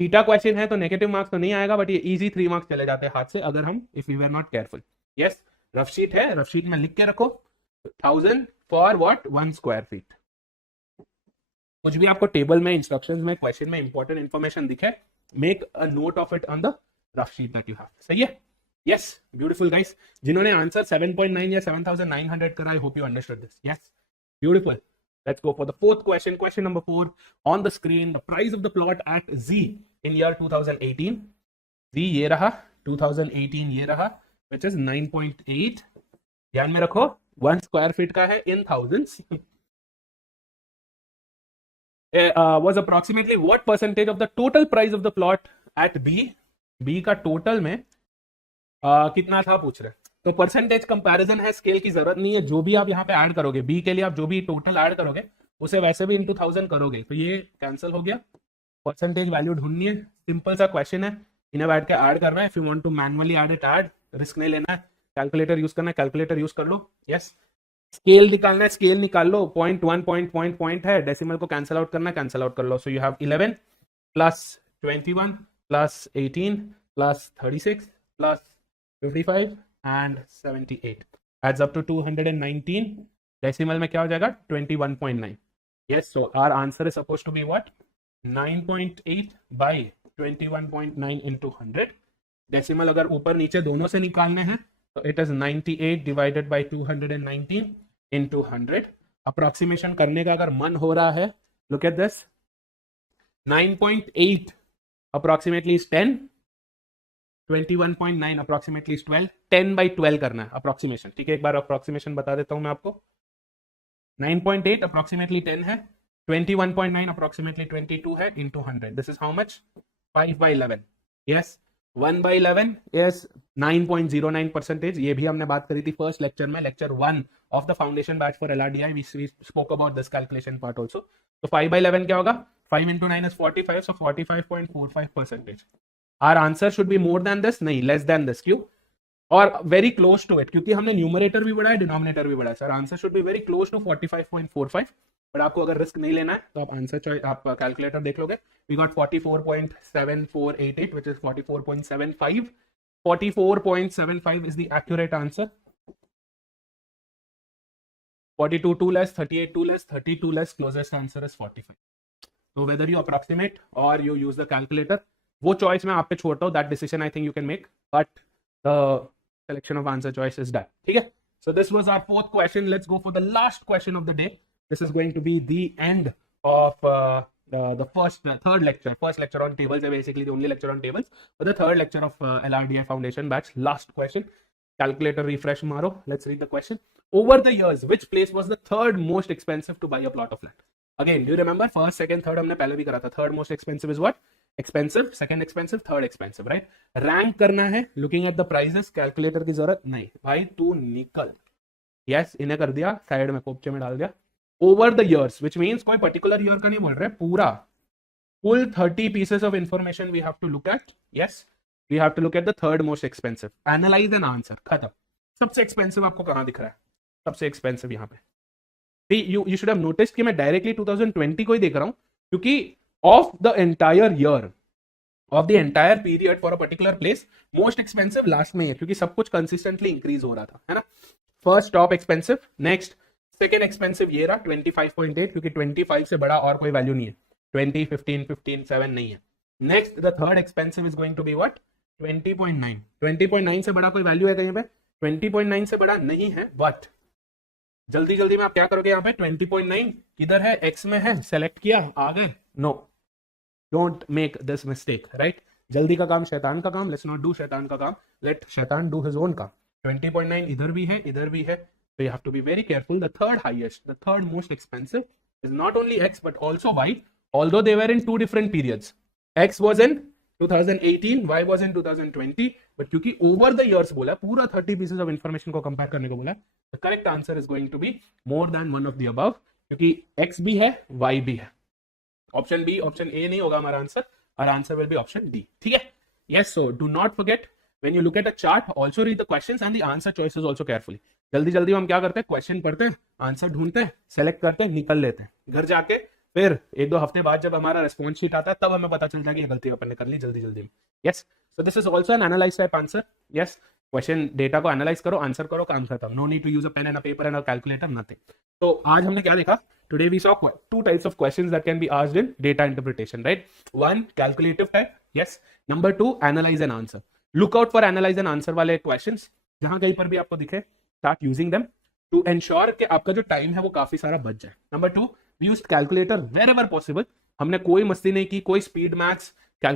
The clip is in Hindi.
थीटा क्वेश्चन है तो नेगेटिव मार्क्स तो नहीं आएगा, बट ये इजी 3 मार्क्स चले जाते हैं हाथ से अगर हम if we were not careful. Yes, rough sheet है, रफ शीट में लिख के रखो 1000 फॉर व्हाट 1 स्क्वायर फीट। कुछ भी आपको टेबल में, इंस्ट्रक्शंस में, क्वेश्चन में इंपॉर्टेंट इंफॉर्मेशन दिखे, make a note of it on the rough sheet that you have. सही है? Yes, beautiful guys. जिन्होंने आंसर 7.9 या 7900 करा, I hope you understood this. Yes, beautiful. Let's go for the fourth question. Question number 4 on the screen. The price of the plot at Z in year 2018. Z ये रहा, 2018 ये रहा, which is 9.8. ध्यान में रखो 1 स्क्वायर फीट का है in thousands. Was approximately what percentage of the total price of the plot at B? B का टोटल में कितना था पूछ रहे। तो परसेंटेज कंपैरिजन है, स्केल की जरूरत नहीं है। जो भी आप यहाँ पे ऐड करोगे बी के लिए, आप जो भी टोटल ऐड करोगे उसे वैसे भी इंटू 1000 करोगे, तो ये कैंसिल हो गया। परसेंटेज वैल्यू ढूंढनी है, सिंपल सा क्वेश्चन है, इन्हें बैठ के ऐड करना है। If you want to manually add it, add, risk नहीं लेना है, कैलकुलेटर यूज करना है, कैलकुलेटर यूज कर लो। यस, स्केल निकालना है, स्केल निकाल लो, पॉइंट 1 पॉइंट है, डेसिमल को कैंसिल आउट करना है, कैंसिल आउट कर लो। So you have 11 plus 21 plus 18 plus 36 plus 55 and 78 adds up to 219. Decimal में क्या हो जाएगा 21.9. Yes, so our answer is supposed to be what 9.8 by 21.9 into 100. Decimal अगर ऊपर नीचे दोनों से निकालने हैं तो it is 98 divided by 219 into 100. Approximation करने का अगर मन हो रहा है, look at this, 9.8 approximately is 10, 21.9 approximately 12, 10 by 12 करना है अप्रोक्सीमेशन। ठीक है, एक बार अप्रोक्सीमेशन बता देता हूं मैं आपको। 9.8 अप्रोक्सीमेटली 10 है, 21.9 अप्रोक्सीमेटली 22 है, into 100, this is how much 5 by 11। Yes, 1 by 11 is 9.09%। ये भी हमने बात करी थी फर्स्ट लेक्चर में, lecture 1 of the foundation batch for LRDI, we spoke about this calculation part also. तो 5 by 11 क्या होगा, 5 into 9 is 45, so 45.45%। Our answer should be more than this, नहीं less than this। क्यों? और very close to it, क्योंकि हमने न्यूमरेटर भी बढ़ाया, डिनोमिनेटर भी बढ़ाया। Sir answer should be very close to 45.45। But आपको अगर रिस्क नहीं लेना है तो आप आंसर चॉइस, आप कैलकुलेटर देख लोगे। We got 44.7488 which is 44.75। 44.75 is the accurate answer। 42 2 less, 38 2 less, 32 less, closest answer is 45। so whether you approximate or you use the calculator, वो चॉइस मैं आप पे छोड़ता हूँ, that decision I think you can make, but the selection of answer choice is done. ठीक है, so this was our fourth question. Let's go for the last question of the day. This is going to be the end of the third lecture on tables है, basically the only lecture on tables, but the third lecture of LRDI foundation batch। last question, calculator refresh मारो, let's read the question। over the years which place was the third most expensive to buy a plot of land? again do you remember first second third हमने पहले भी करा था। third most expensive is what? Expensive, second expensive, third expensive, right. Rank करना है, looking at the prices, calculator की जरूरत नहीं भाई, तू निकल। यस, इन्हें कर दिया साइड में, कोपचे में डाल दिया। Over the years which means कोई पर्टिकुलर ईयर का नहीं बोल रहे, पूरा full 30 pieces of information we have to look at. Yes, we have to look at the third most expensive, analyse an answer, खत्म। सबसे एक्सपेंसिव आपको कहां दिख रहा है? सबसे एक्सपेंसिव यहाँ पे। यू शुड हैव नोटिस्ड कि मैं डायरेक्टली 2020 को ही देख रहा हूं, क्योंकि of the entire year, of the entire period for a particular place, most expensive last में है, क्योंकि सब कुछ consistently increase हो रहा था, है ना। first top expensive, next second expensive ये रहा 25.8, क्योंकि 25 से बड़ा और कोई वैल्यू नहीं है। 20, 15, 15, 7 नहीं है। next the third expensive is going to be what? 20.9। 20.9 से बड़ा कोई वैल्यू है कहीं पे? 20.9 से बड़ा नहीं है, बट जल्दी जल्दी में आप क्या करोगे यहाँ पे? 20.9 किधर है? x में है, सेलेक्ट किया, आ गए। No, don't make this mistake, right. जल्दी का काम शैतान का काम, लेट्स नॉट डू शैतान का काम, लेट शैतान डू हिज ओन काम। 20.9 इधर भी है, इधर भी है, so you have to be very careful। the third highest, the third most expensive is not only x but also y, although they were in two different periods। x was in 2018, y was in 2020, but क्योंकि over the years बोला, पूरा 30 pieces of information को कंपेयर करने को बोला, the correct answer is going to be more than one of the above, क्योंकि x भी है, y भी है। ऑप्शन बी, ऑप्शन ए नहीं होगा हमारा आंसर, और answer will be option D. ठीक है, yes. So do not forget when you look at a chart, also read the questions and the answer choices also carefully. जल्दी जल्दी हम क्या करते हैं? क्वेश्चन पढ़ते हैं, आंसर ढूंढते हैं, सेलेक्ट करते हैं, निकल लेते हैं। घर जाके फिर एक दो हफ्ते बाद जब हमारा रेस्पॉन्स शीट आता है तब हमें पता चलता है कि ये गलती अपन ने कर ली जल्दी जल्दी में. Yes, so this is also an analyse type answer. Yes, question data को एनालाइज करो, आंसर करो, काम खत्म. No need to use a pen and a paper and a calculator, nothing. तो आज हमने क्या देखा? Today we saw two types of questions that can be asked in data interpretation, right? One, calculative type. Yes. Number two, analyze and answer. Look out for analyze and answer वाले questions. जहां कहीं पर भी आपको दिखे, start using them to ensure कि आपका जो टाइम है वो काफी सारा बच जाए. Number two, we used calculator wherever possible. हमने कोई मस्ती नहीं की, कोई स्पीड मैथ्स